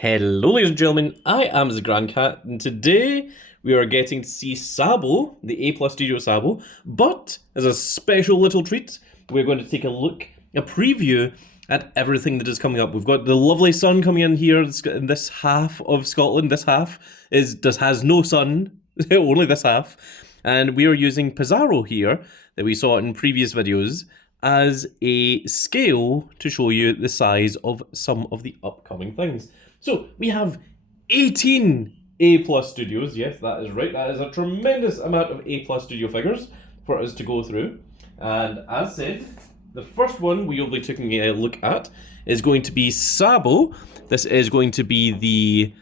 Hello, ladies and gentlemen, I am the Grand Cat, and today we are getting to see Sabo, the A Plus Studio Sabo, but as a special little treat, we're going to take a preview at everything that is coming up. We've got the lovely sun coming in here in this half of Scotland. This half has no sun, only this half, and we are using Pizarro here that we saw in previous videos as a scale to show you the size of some of the upcoming things. So we have 18 A Plus Studios. Yes, that is right. That is a tremendous amount of A Plus Studio figures for us to go through. And as said, the first one we will be taking a look at is going to be Sabo. This is going to be the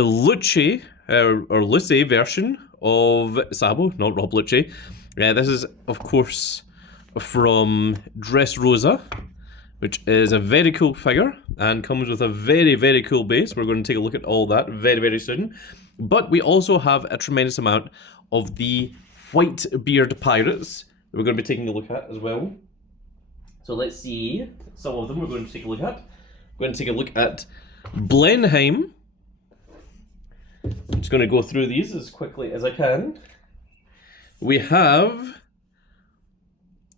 Luce or Luce version of Sabo, not Rob Luce. This is, of course, from Dressrosa, which is a very cool figure and comes with a very, very cool base. We're going to take a look at all that very, very soon. But we also have a tremendous amount of the Whitebeard Pirates that we're going to be taking a look at as well. So let's see some of them we're going to take a look at. We're going to take a look at Blenheim. I'm just going to go through these as quickly as I can. We have...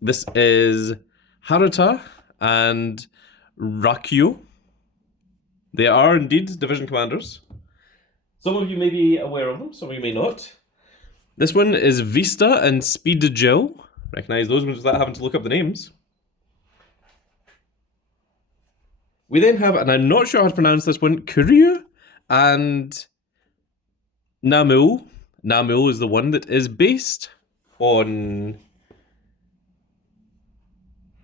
This is Haruta and Rakyu. They are indeed division commanders. Some of you may be aware of them, some of you may not. This one is Vista and Speed Jill. Recognize those ones without having to look up the names. We then have, and I'm not sure how to pronounce this one, Kuryu and Namu. Namu is the one that is based on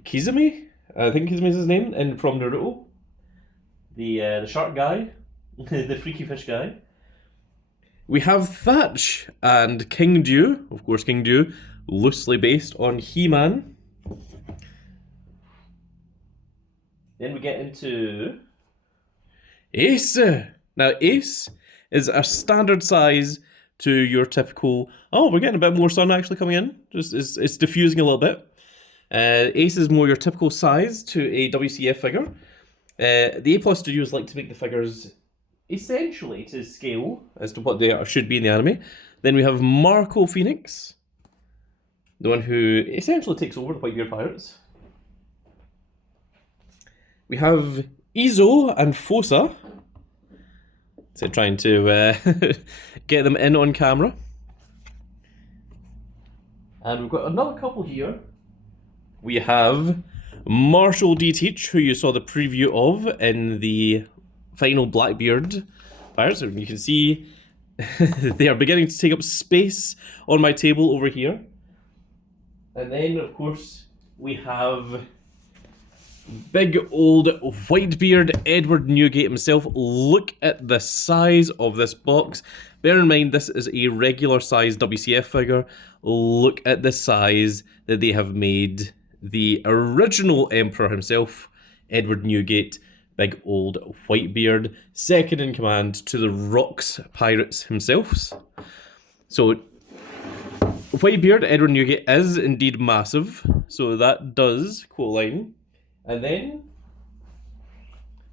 Kizumi? I think Kizumi's his name, and from Naruto. The shark guy, the freaky fish guy. We have Thatch and King Dew, of course King Dew, loosely based on He-Man. Then we get into Ace. Now Ace is a standard size to your typical, oh, we're getting a bit more sun actually coming in, just it's diffusing a little bit. Ace is more your typical size to a WCF figure. The A Plus Studios like to make the figures essentially to scale as to what they should be in the anime. Then we have Marco Phoenix, the one who essentially takes over the Whitebeard Pirates. We have Izo and Fosa. So trying to get them in on camera. And we've got another couple here. We have Marshall D. Teach, who you saw the preview of in the final Blackbeard Pirates. So you can see they are beginning to take up space on my table over here. And then, of course, we have big old Whitebeard Edward Newgate himself. Look at the size of this box. Bear in mind, this is a regular size WCF figure. Look at the size that they have made the original Emperor himself, Edward Newgate, big old Whitebeard, second in command to the Rocks Pirates himself. So, Whitebeard, Edward Newgate is indeed massive, so that does quote line. And then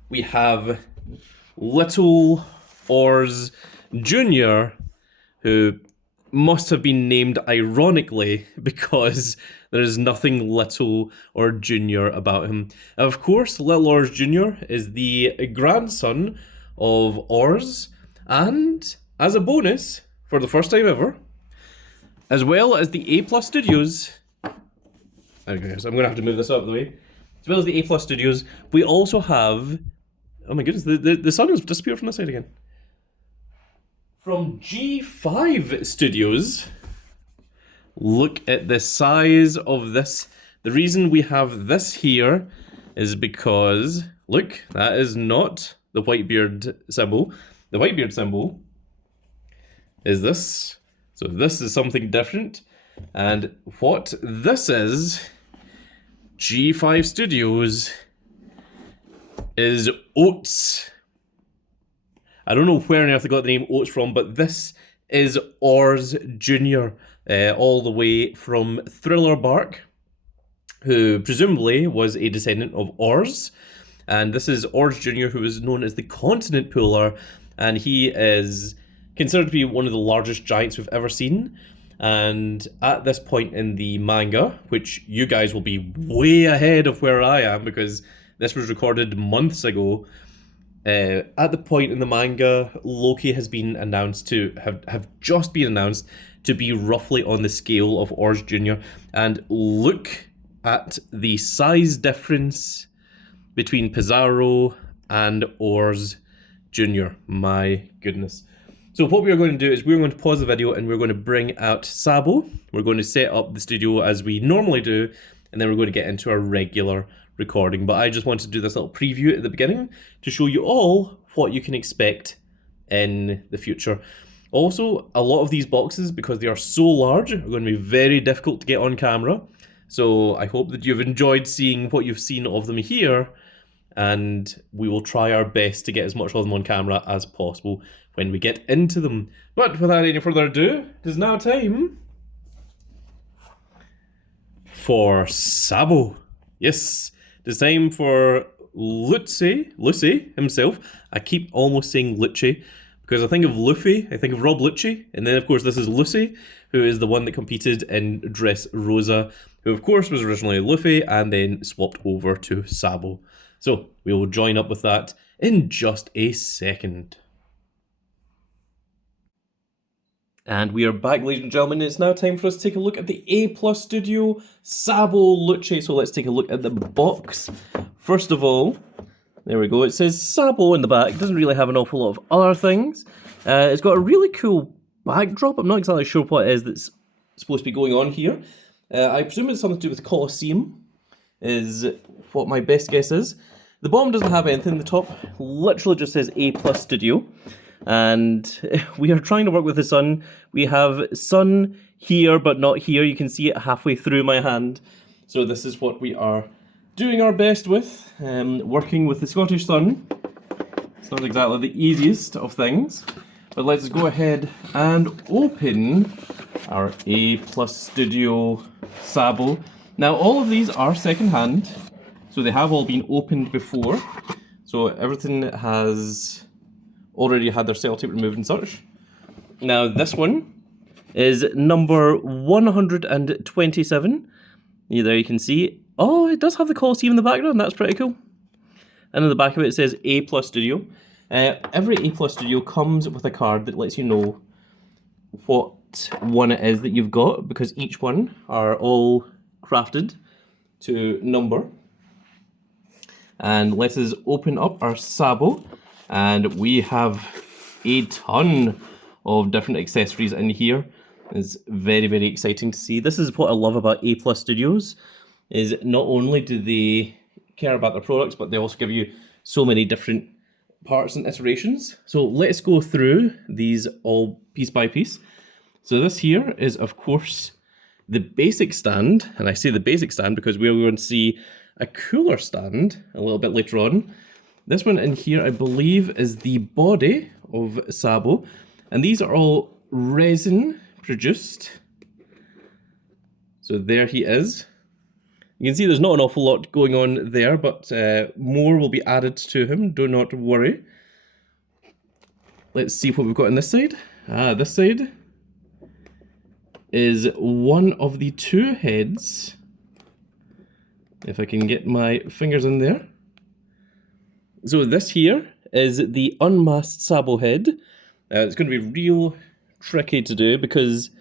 we have Little Oars Jr., who must have been named ironically because there is nothing Little or Junior about him. Of course, Little Oars Jr. is the grandson of Oars, and as a bonus, for the first time ever, as well as the A Plus Studios, okay, so I'm going to have to move this out of the way, as well as the A Plus Studios, we also have, oh my goodness, the sun has disappeared from this side again. From G5 Studios, look at the size of this. The reason we have this here is because, look, that is not the Whitebeard symbol. The Whitebeard symbol is this. So this is something different. And what this is, G5 Studios, is Oats. I don't know where on earth I got the name Oats from, but this is Oars Jr., all the way from Thriller Bark, who presumably was a descendant of Oars. And this is Ors Jr., who is known as the Continent Puller, and he is considered to be one of the largest giants we've ever seen. And at this point in the manga, which you guys will be way ahead of where I am because this was recorded months ago, at the point in the manga, Loki has been announced to have just been announced to be roughly on the scale of Ors Jr. And look at the size difference between Pizarro and Ors Jr. My goodness. So what we're going to do is we're going to pause the video and we're going to bring out Sabo. We're going to set up the studio as we normally do, and then we're going to get into our regular recording. But I just wanted to do this little preview at the beginning to show you all what you can expect in the future. Also, a lot of these boxes, because they are so large, are going to be very difficult to get on camera. So I hope that you've enjoyed seeing what you've seen of them here, and we will try our best to get as much of them on camera as possible when we get into them. But without any further ado, it is now time for Sabo. Yes, it is time for Lucy himself. I keep almost saying Lucci because I think of Luffy, I think of Rob Lucci, and then of course this is Lucy, who is the one that competed in Dressrosa, who of course was originally Luffy and then swapped over to Sabo. So we will join up with that in just a second. And we are back, ladies and gentlemen. It's now time for us to take a look at the A+ Studio Sabo Lucci. So let's take a look at the box. First of all, there we go. It says Sabo in the back. It doesn't really have an awful lot of other things. It's got a really cool backdrop. I'm not exactly sure what it is that's supposed to be going on here. I presume it's something to do with the Colosseum, is what my best guess is. The bottom doesn't have anything. The top literally just says A+ Studio. And we are trying to work with the sun. We have sun here, but not here. You can see it halfway through my hand. So this is what we are doing our best with, working with the Scottish sun. It's not exactly the easiest of things, but let's go ahead and open our A+ Studio Sabo. Now all of these are second-hand, so they have all been opened before. So everything has already had their sellotape removed and such. Now this one is number 127. There you can see. Oh, it does have the Colosseum in the background. That's pretty cool. And in the back of it, it says A+ Studio. Every A+ Studio comes with a card that lets you know what one it is that you've got, because each one are all crafted to number. And let us open up our Sabo. And we have a ton of different accessories in here. It's very, very exciting to see. This is what I love about A+ Studios, is not only do they care about their products, but they also give you so many different parts and iterations. So let's go through these all piece by piece. So this here is, of course, the basic stand. And I say the basic stand because we're going to see a cooler stand a little bit later on. This one in here, I believe, is the body of Sabo. And these are all resin produced. So there he is. You can see there's not an awful lot going on there, but more will be added to him. Do not worry. Let's see what we've got on this side. This side is one of the two heads. If I can get my fingers in there. So this here is the unmasked Sabo head. It's going to be real tricky to do because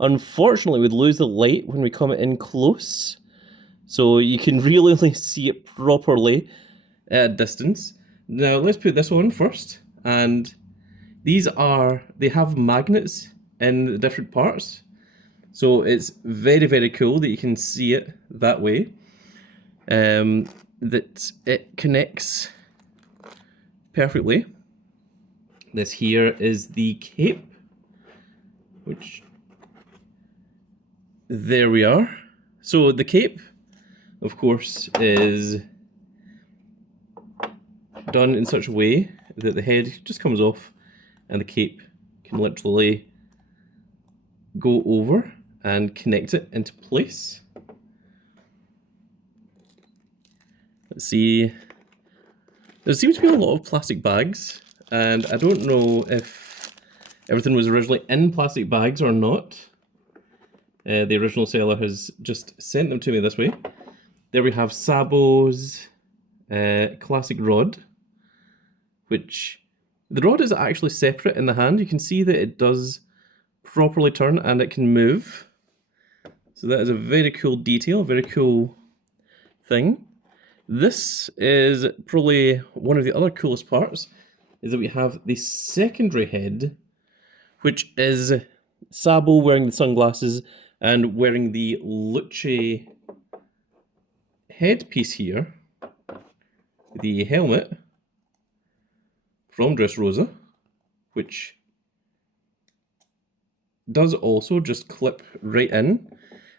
unfortunately we'd lose the light when we come in close. So you can really only see it properly at a distance. Now let's put this on first. And these they have magnets in the different parts. So it's very, very cool that you can see it that way. That it connects perfectly. This here is the cape, which, there we are. So the cape, of course, is done in such a way that the head just comes off and the cape can literally go over and connect it into place. Let's see. There seems to be a lot of plastic bags, and I don't know if everything was originally in plastic bags or not. The original seller has just sent them to me this way. There we have Sabo's classic rod, which the rod is actually separate in the hand. You can see that it does properly turn and it can move. So that is a very cool detail, a very cool thing. This is probably one of the other coolest parts, is that we have the secondary head, which is Sabo wearing the sunglasses and wearing the Luce headpiece here, the helmet from Dressrosa, which does also just clip right in.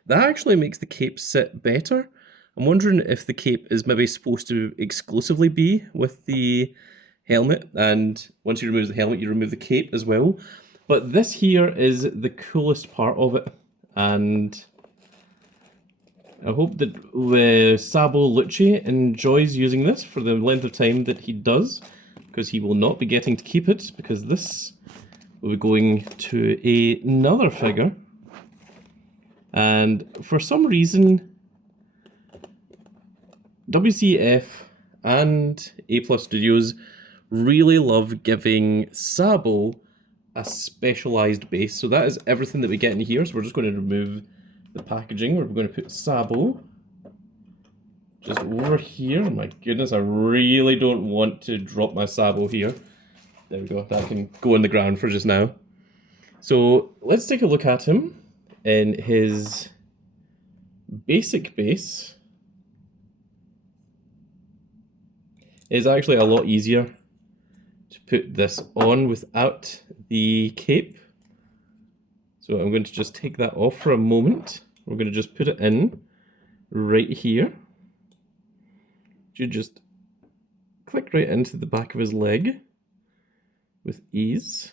That actually makes the cape sit better. I'm wondering if the cape is maybe supposed to exclusively be with the helmet, and once you remove the helmet, you remove the cape as well. But this here is the coolest part of it, and I hope that Sabo Luce enjoys using this for the length of time that he does, because he will not be getting to keep it, because this will be going to another figure. And for some reason, WCF and A+ Studios really love giving Sabo a specialized base. So that is everything that we get in here. So we're just going to remove the packaging. We're going to put Sabo just over here. Oh my goodness, I really don't want to drop my Sabo here. There we go, that can go in the ground for just now. So let's take a look at him in his basic base. It's actually a lot easier to put this on without the cape. So I'm going to just take that off for a moment. We're going to just put it in right here. You just click right into the back of his leg with ease.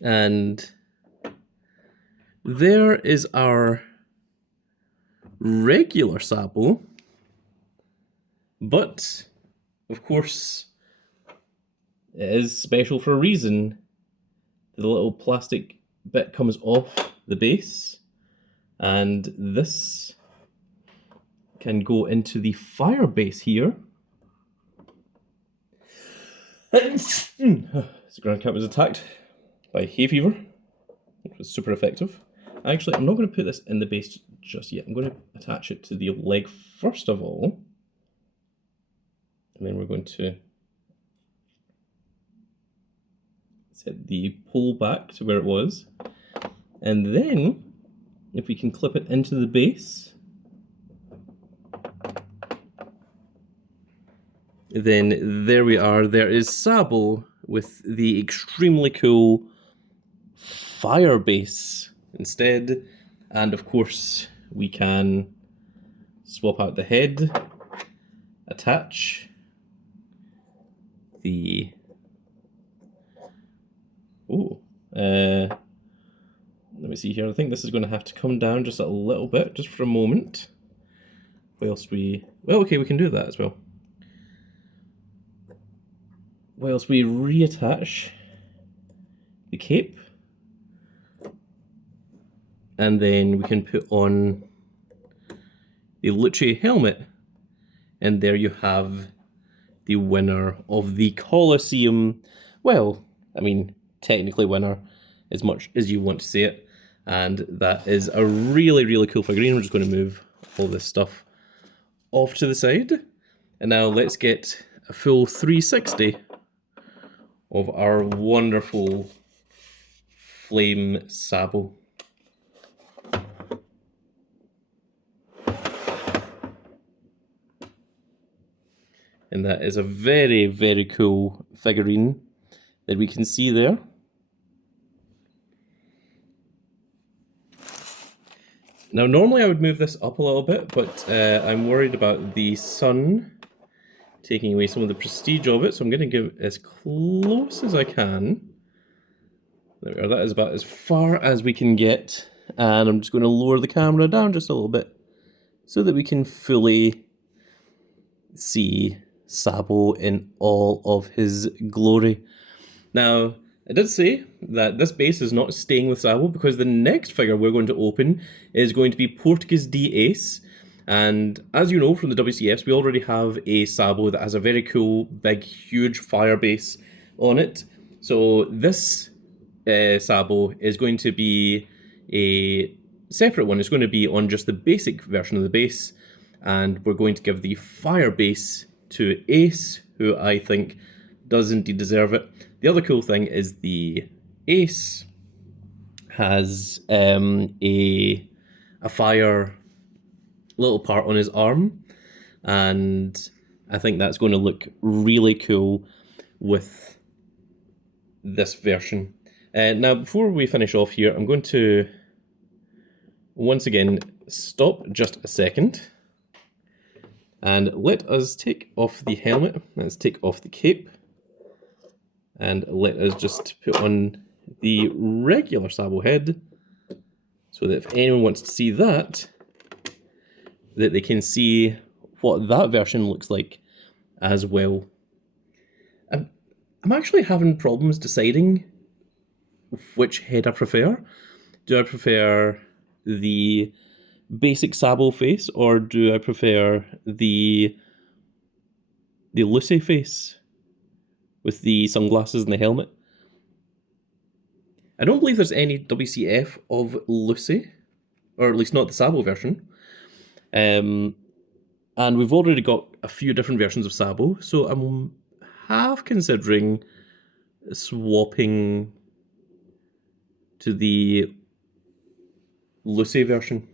And there is our regular Sabo. But, of course, it is special for a reason. The little plastic bit comes off the base, and this can go into the fire base here. The ground cat was attacked by hay fever. It was super effective. Actually, I'm not going to put this in the base just yet. I'm going to attach it to the leg first of all. And then we're going to set the pole back to where it was. And then, if we can clip it into the base, then there we are. There is Sabo with the extremely cool fire base instead. And of course, we can swap out the head, attach the let me see here. I think this is going to have to come down just a little bit, just for a moment. Whilst we okay, we can do that as well. Whilst we reattach the cape, and then we can put on the Luce helmet, and there you have the winner of the Colosseum. Well, I mean, technically winner, as much as you want to say it. And that is a really, really cool figurine. We're just going to move all this stuff off to the side. And now let's get a full 360 of our wonderful Flame Sabo. And that is a very, very cool figurine that we can see there. Now, normally I would move this up a little bit, but I'm worried about the sun taking away some of the prestige of it, so I'm going to give it as close as I can. There we are, that is about as far as we can get, and I'm just going to lower the camera down just a little bit so that we can fully see Sabo in all of his glory. Now, I did say that this base is not staying with Sabo because the next figure we're going to open is going to be Portuguese D Ace. And as you know from the WCFs, we already have a Sabo that has a very cool, big, huge fire base on it. So this Sabo is going to be a separate one. It's going to be on just the basic version of the base. And we're going to give the fire base to Ace, who I think does indeed deserve it. The other cool thing is the Ace has a fire little part on his arm, and I think that's going to look really cool with this version. Now, before we finish off here, I'm going to once again stop just a second and let us take off the helmet. Let's take off the cape. And let us just put on the regular Sabo head so that if anyone wants to see that, that they can see what that version looks like as well. I'm actually having problems deciding which head I prefer. Do I prefer the basic Sabo face, or do I prefer the Lucy face with the sunglasses and the helmet? I don't believe there's any WCF of Lucy, or at least not the Sabo version. And we've already got a few different versions of Sabo, so I'm half considering swapping to the Lucy version.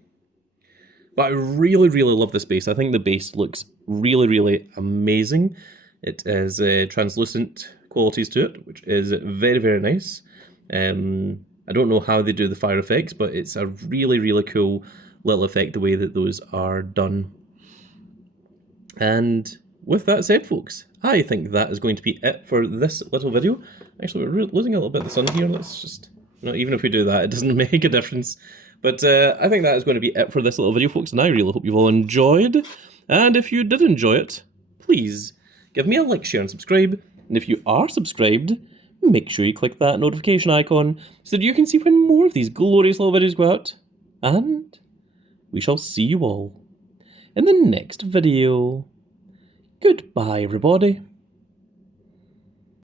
But I really, really love this base. I think the base looks really, really amazing. It has translucent qualities to it, which is very, very nice. I don't know how they do the fire effects, but it's a really, really cool little effect the way that those are done. And with that said, folks, I think that is going to be it for this little video. Actually, we're losing a little bit of the sun here. Let's just, even if we do that, it doesn't make a difference. But I think that is going to be it for this little video, folks, and I really hope you've all enjoyed. And if you did enjoy it, please give me a like, share, and subscribe. And if you are subscribed, make sure you click that notification icon so that you can see when more of these glorious little videos go out. And we shall see you all in the next video. Goodbye, everybody.